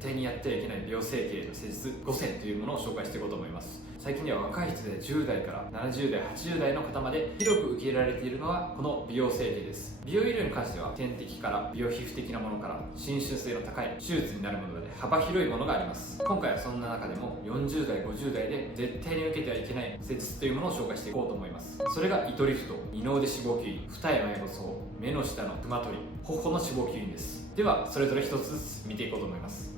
対にやってはいけない美容整形の施術5選というものを紹介していこうと思います。最近では若い人で10代から70代、80代の方まで広く受け入れられているのはこの美容整形です。美容医療に関しては点滴から美容皮膚的なものから侵襲性の高い手術になるものまで幅広いものがあります。今回はそんな中でも40代、50代で絶対に受けてはいけない施術というものを紹介していこうと思います。それが糸リフト、二の腕脂肪吸引、二重埋没法、目の下のクマ取り、頬の脂肪吸引です。ではそれぞれ一つずつ見ていこうと思います。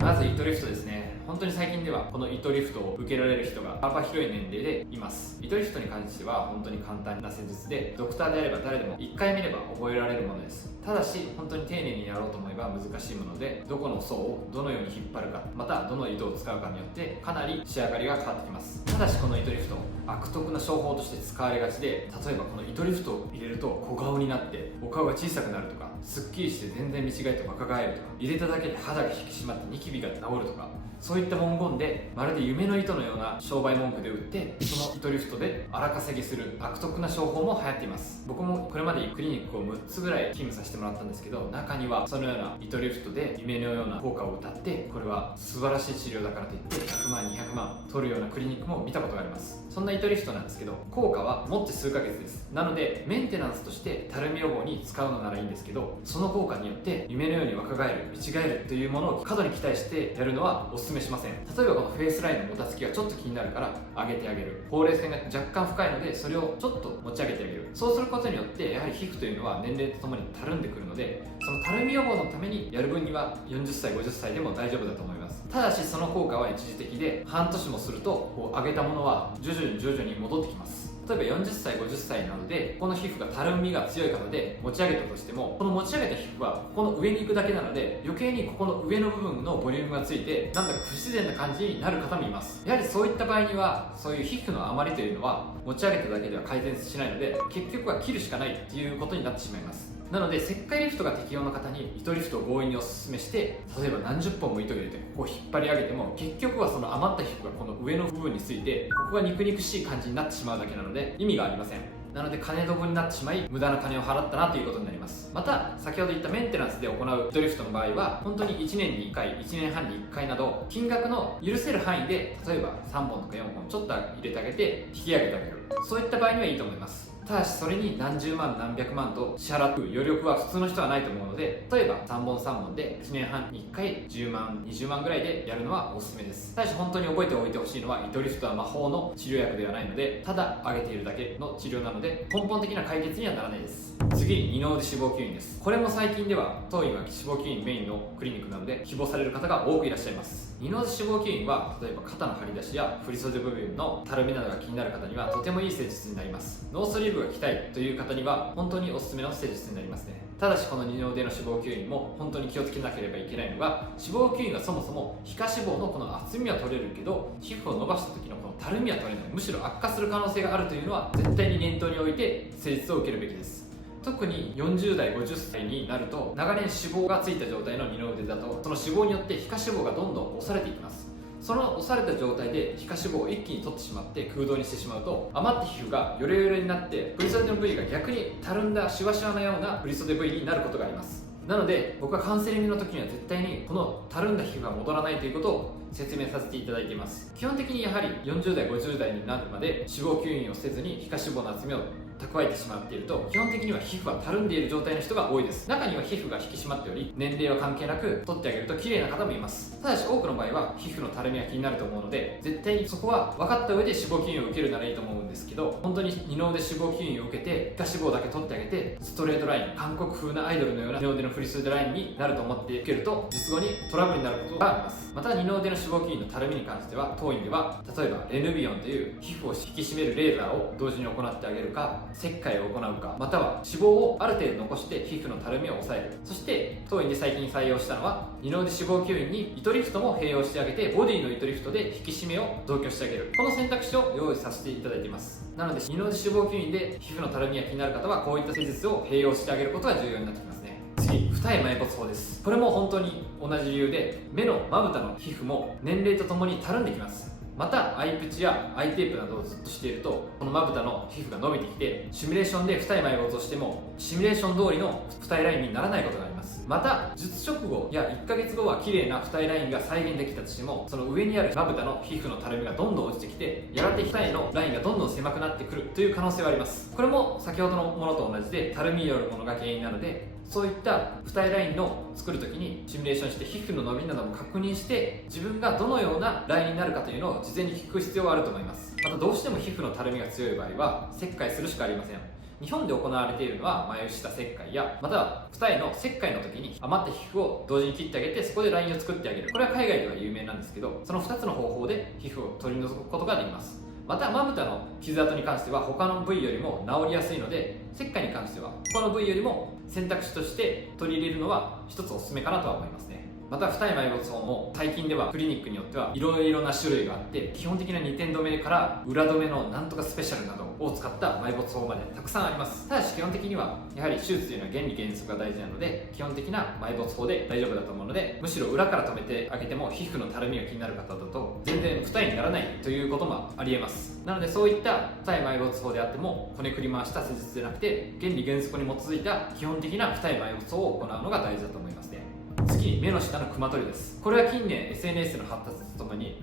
まず糸リフトですね。本当に最近ではこの糸リフトを受けられる人が幅広い年齢でいます。糸リフトに関しては本当に簡単な施術で、ドクターであれば誰でも1回見れば覚えられるものです。ただし本当に丁寧にやろうと思えば難しいもので、どこの層をどのように引っ張るか、またどの糸を使うかによってかなり仕上がりが変わってきます。ただしこの糸リフト、悪徳な商法として使われがちで、例えばこの糸リフトを入れると小顔になってお顔が小さくなるとか、すっきりして全然見違えて若返るとか、入れただけで肌が引き締まってニキビが治るとか、そういった文言でまるで夢の糸のような商売文句で売って、その糸リフトで荒稼ぎする悪徳な商法も流行っています。僕もこれまでクリニックを6つぐらい勤務させてもらったんですけど、中にはそのような糸リフトで夢のような効果を謳って、これは素晴らしい治療だからといって100万200万取るようなクリニックも見たことがあります。そんな糸リフトなんですけど、効果はもって数ヶ月です。なのでメンテナンスとしてたるみ予防に使うのならいいんですけど、その効果によって夢のように若返る、見違えるというものを過度に期待してやるのはお勧めしません。例えばこのフェイスラインのもたつきがちょっと気になるから上げてあげる、ほうれい線が若干深いのでそれをちょっと持ち上げてあげる。そうすることによってやはり皮膚というのは年齢とともにたるんでくるので、そのたるみ予防のためにやる分には40歳50歳でも大丈夫だと思います。ただしその効果は一時的で、半年もするとこう上げたものは徐々に戻ってきます。例えば40歳50歳なので、この皮膚がたるみが強い方で持ち上げたとしても、この持ち上げた皮膚はここの上に行くだけなので、余計にここの上の部分のボリュームがついてなんだか不自然な感じになる方もいます。やはりそういった場合には、そういう皮膚の余りというのは持ち上げただけでは改善しないので、結局は切るしかないっていうことになってしまいます。なので石灰リフトが適用の方に糸リフトを強引にお勧めして、例えば何十本も糸を入れてここを引っ張り上げても、結局はその余った皮膚がこの上の部分について、ここが肉々しい感じになってしまうだけなので意味がありません。なので金ドブになってしまい、無駄な金を払ったなということになります。また先ほど言ったメンテナンスで行う糸リフトの場合は、本当に1年に1回1年半に1回など金額の許せる範囲で、例えば3本とか4本ちょっと入れてあげて引き上げてあげる、そういった場合にはいいと思います。ただしそれに何十万何百万と支払う余力は普通の人はないと思うので、例えば3本3本で1年半に1回10万20万ぐらいでやるのはおすすめです。ただし本当に覚えておいてほしいのは、糸リフトは魔法の治療薬ではないので、ただ上げているだけの治療なので根本的な解決にはならないです。次に二の腕脂肪吸引です。これも最近では当院は脂肪吸引メインのクリニックなので希望される方が多くいらっしゃいます。二の腕脂肪吸引は例えば肩の張り出しや振り袖部分のたるみなどが気になる方にはとてもいい施術になります。ノースリーブが着たいという方には本当におすすめの施術になりますね。ただしこの二の腕の脂肪吸引も本当に気をつけなければいけないのが、脂肪吸引がそもそも皮下脂肪のこの厚みは取れるけど、皮膚を伸ばした時のこのたるみは取れない、むしろ悪化する可能性があるというのは絶対に念頭に置いて施術を受けるべきです。特に40代50歳になると、長年脂肪がついた状態の二の腕だと、その脂肪によって皮下脂肪がどんどん押されていきます。その押された状態で皮下脂肪を一気に取ってしまって空洞にしてしまうと、余った皮膚がヨレヨレになって振り袖の部位が逆にたるんだシワシワなような振り袖部位になることがあります。なので僕はカウンセリングの時には絶対にこのたるんだ皮膚が戻らないということを説明させていただいています。基本的にやはり40代50代になるまで脂肪吸引をせずに皮下脂肪の厚みを蓄えてしまっていると、基本的には皮膚はたるんでいる状態の人が多いです。中には皮膚が引き締まっており、年齢は関係なく取ってあげると綺麗な方もいます。ただし多くの場合は皮膚のたるみが気になると思うので、絶対にそこは分かった上で脂肪吸引を受けるならいいと思うんですけど、本当に二の腕脂肪吸引を受けて皮下脂肪だけ取ってあげてストレートライン、韓国風なアイドルのような二の腕の振り袖ラインになると思って受けると、術後にトラブルになることがあります。また二の腕の脂肪吸引のたるみに関しては、当院では例えばレヌビオンという皮膚を引き締めるレーザーを同時に行ってあげるか、切開を行うか、または脂肪をある程度残して皮膚のたるみを抑える。そして当院で最近採用したのは、二の腕脂肪吸引に糸リフトも併用してあげて、ボディの糸リフトで引き締めを増強してあげる、この選択肢を用意させていただいています。なので二の腕脂肪吸引で皮膚のたるみが気になる方は、こういった施術を併用してあげることが重要になってきますね。次、二重埋没法です。これも本当に同じ理由で、目のまぶたの皮膚も年齢とともにたるんできます。またアイプチやアイテープなどをずっとしていると、このまぶたの皮膚が伸びてきて、シミュレーションで二重埋没をしてもシミュレーション通りの二重ラインにならないことがあります。また術直後や1ヶ月後は綺麗な二重ラインが再現できたとしても、その上にあるまぶたの皮膚のたるみがどんどん落ちてきて、やがて二重のラインがどんどん狭くなってくるという可能性はあります。これも先ほどのものと同じで、たるみによるものが原因なので、そういった二重ラインの作るときにシミュレーションして皮膚の伸びなども確認して、自分がどのようなラインになるかというのを事前に聞く必要はあると思います。またどうしても皮膚のたるみが強い場合は切開するしかありません。日本で行われているのは眉下切開や、または二重の切開の時に余った皮膚を同時に切ってあげて、そこでラインを作ってあげる。これは海外では有名なんですけど、その2つの方法で皮膚を取り除くことができます。またまぶたの傷跡に関しては他の部位よりも治りやすいので、切開に関しては他の部位よりも選択肢として取り入れるのは一つおすすめかなとは思いますね。また二重埋没法も最近ではクリニックによってはいろいろな種類があって、基本的な2点止めから裏止めのなんとかスペシャルなどを使った埋没法までたくさんあります。ただし基本的にはやはり手術というのは原理原則が大事なので、基本的な埋没法で大丈夫だと思うので、むしろ裏から止めてあげても皮膚のたるみが気になる方だと全然二重にならないということもありえます。なのでそういった二重埋没法であっても、こねくり回した施術でなくて原理原則に基づいた基本的な二重埋没法を行うのが大事だと思いますね。次に目の下のクマ取りです。これは近年 SNS の発達とともに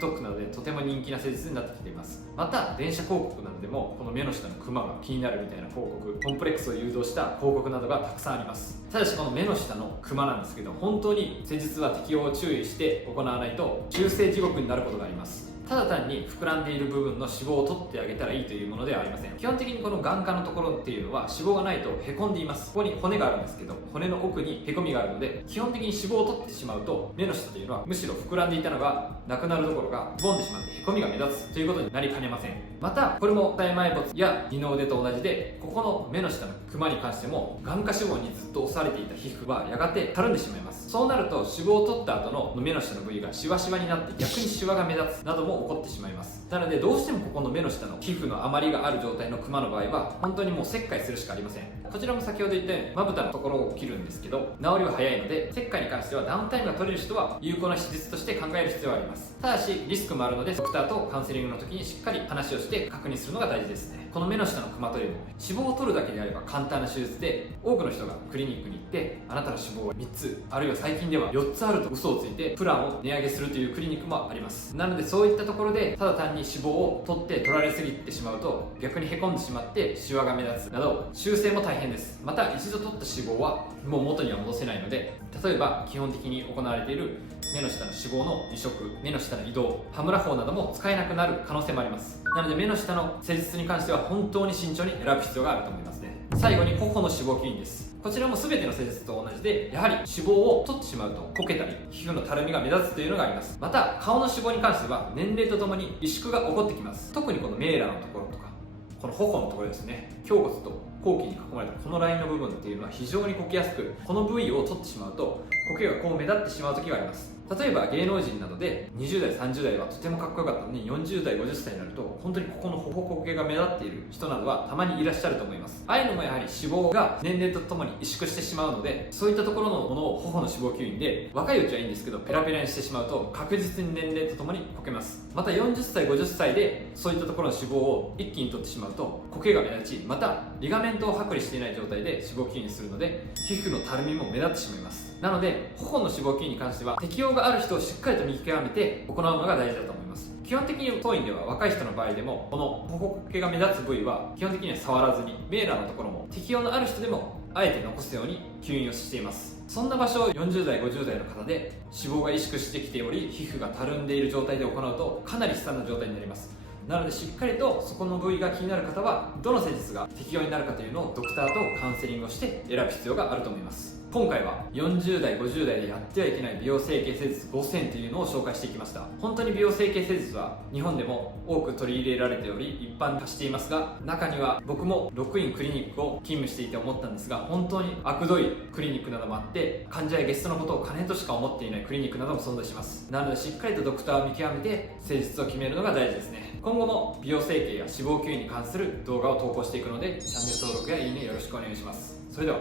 TikTok などでとても人気な施術になってきています。また電車広告などでもこの目の下のクマが気になるみたいな広告、コンプレックスを誘導した広告などがたくさんあります。ただしこの目の下のクマなんですけど、本当に施術は適用を注意して行わないと中性地獄になることがあります。ただ単に膨らんでいる部分の脂肪を取ってあげたらいいというものではありません。基本的にこの眼科のところっていうのは脂肪がないとへこんでいます。ここに骨があるんですけど、骨の奥にへこみがあるので、基本的に脂肪を取ってしまうと目の下というのはむしろ膨らんでいたのがなくなるどころかボンでしまってへこみが目立つということになりかねません。またこれも二重埋没や二の腕と同じで、ここの目の下のクマに関しても眼下脂肪にずっと押されていた皮膚はやがてたるんでしまいます。そうなると脂肪を取った後の目の下の部位がシワシワになって逆にシワが目立つなども起こってしまいます。なのでどうしてもここの目の下の皮膚の余りがある状態のクマの場合は本当にもう切開するしかありません。こちらも先ほど言ったようにまぶたのところを切るんですけど、治りは早いので切開に関してはダウンタイムが取れる人は有効な手術として考える必要はあります。ただしリスクもあるのでドクターとカウンセリングの時にしっかり話をして確認するのが大事ですね。この目の下のクマ取りも脂肪を取るだけであれば簡単な手術で、多くの人がクリニックに行ってあなたの脂肪は3つあるいは最近では4つあると嘘をついてプランを値上げするというクリニックもあります。なのでそういったところでただ単に脂肪を取って取られすぎてしまうと逆にへこんでしまってシワが目立つなど修正も大変です。また一度取った脂肪はもう元には戻せないので、例えば基本的に行われている目の下の脂肪の移植、目の下の移動、羽村法なども使えなくなる可能性もあります。なので目の下の施術に関しては本当に慎重に選ぶ必要があると思いますね。最後に頬の脂肪吸引です。こちらも全ての施術と同じで、やはり脂肪を取ってしまうとこけたり皮膚のたるみが目立つというのがあります。また顔の脂肪に関しては年齢とともに萎縮が起こってきます。特にこのメーラーのところとかこの頬のところですね、胸骨と後期に囲まれたこのラインの部分っていうのは非常にこけやすく、この部位を取ってしまうとこけがこう目立ってしまう時があります。例えば芸能人などで20代30代はとてもかっこよかったのに40代50歳になると本当にここの頬こけが目立っている人などはたまにいらっしゃると思います。ああいうのもやはり脂肪が年齢とともに萎縮してしまうので、そういったところのものを頬の脂肪吸引で若いうちはいいんですけどペラペラにしてしまうと確実に年齢とともにこけます。また40歳50歳でそういったところの脂肪を一気に取ってしまうとこけが目立ち、またリガメントを剥離していない状態で脂肪吸引するので皮膚のたるみも目立ってしまいます。なので頬の脂肪吸引に関しては適用がある人をしっかりと見極めて行うのが大事だと思います。基本的に当院では若い人の場合でもこの頬こけが目立つ部位は基本的には触らずに、メーラーのところも適用のある人でもあえて残すように吸引をしています。そんな場所を40代50代の方で脂肪が萎縮してきており皮膚がたるんでいる状態で行うとかなり悲惨な状態になります。なのでしっかりとそこの部位が気になる方はどの施術が適用になるかというのをドクターとカウンセリングをして選ぶ必要があると思います。今回は40代50代でやってはいけない美容整形施術5選というのを紹介してきました。本当に美容整形施術は日本でも多く取り入れられており一般化していますが、中には僕も6院クリニックを勤務していて思ったんですが、本当に悪どいクリニックなどもあって患者やゲストのことを金としか思っていないクリニックなども存在します。なのでしっかりとドクターを見極めて施術を決めるのが大事ですね。今後も美容整形や脂肪吸引に関する動画を投稿していくのでチャンネル登録やいいねよろしくお願いします。それでは。